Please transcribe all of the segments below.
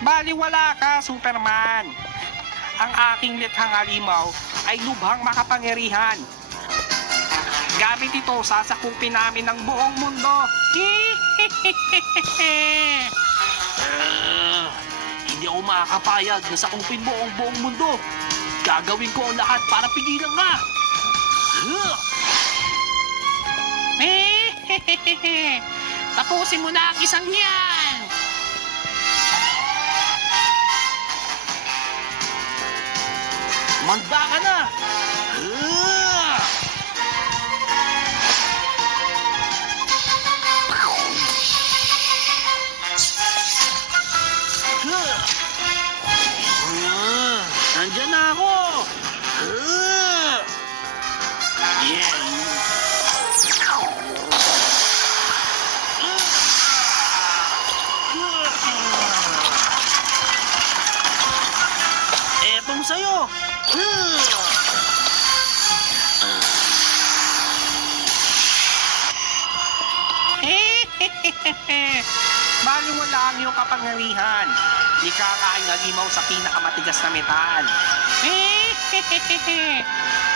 Baliwala ka, Superman. Ang aking lithang halimaw ay lubhang makapangyarihan. Gamit ito, sasakupin namin ang buong mundo. Hindi ako makakapayag na sakupin mo ang buong mundo. Gagawin ko ang lahat para pigilan ka. Tapusin mo na ang isang yan. Manda ka na. Nandiyan na ako. Etong sa'yo. Baliwala ang iyong kapangyarihan. Ika ang aking halimaw sa pinakamatigas na metal.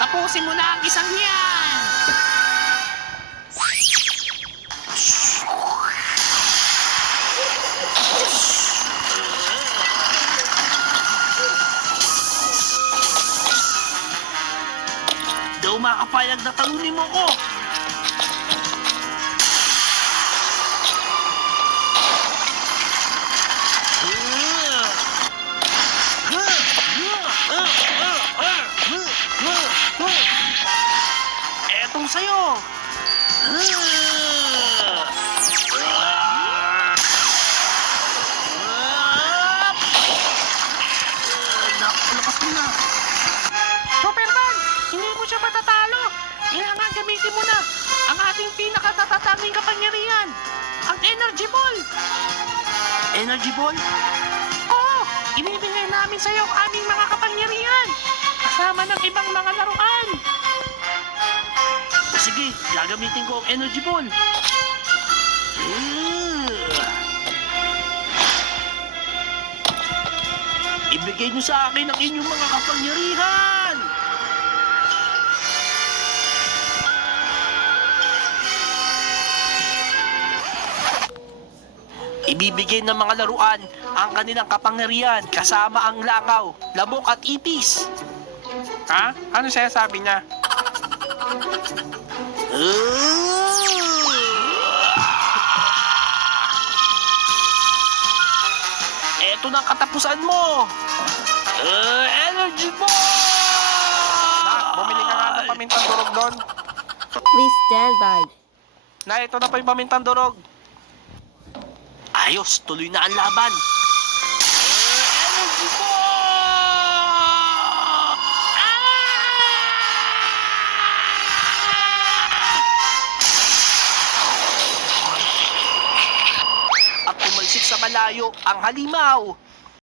Tapusin mo na ang isang yan. Daw makapayag na talunin mo ko. Etong sa'yo. Napakalakas mo na. Superman, hindi mo siya matatalo. Kailangan gamitin mo na ang ating pinakatatatanging kapangyarihan, ang Energy Ball. Energy ball? Oo, ibibigay namin sa iyo ang aming mga kapangyarihan, kasama ng ibang mga laruan. Sige, gagamitin ko ang energy ball. Ibigay niyo sa akin ang inyong mga kapangyarihan. Ibibigay ng mga laruan ang kanilang kapangyarihan kasama ang langaw, lamok at ipis. Ha? Ano siya sabi niya? Eto na ang katapusan mo. Energy ball! Na, bumili ka nga ng pamintang durog doon. Please stand by. Na, ito na pa yung pamintang durog. Ayos, tuloy na ang laban. Energy ball! At tumalsik sa malayo ang halimaw.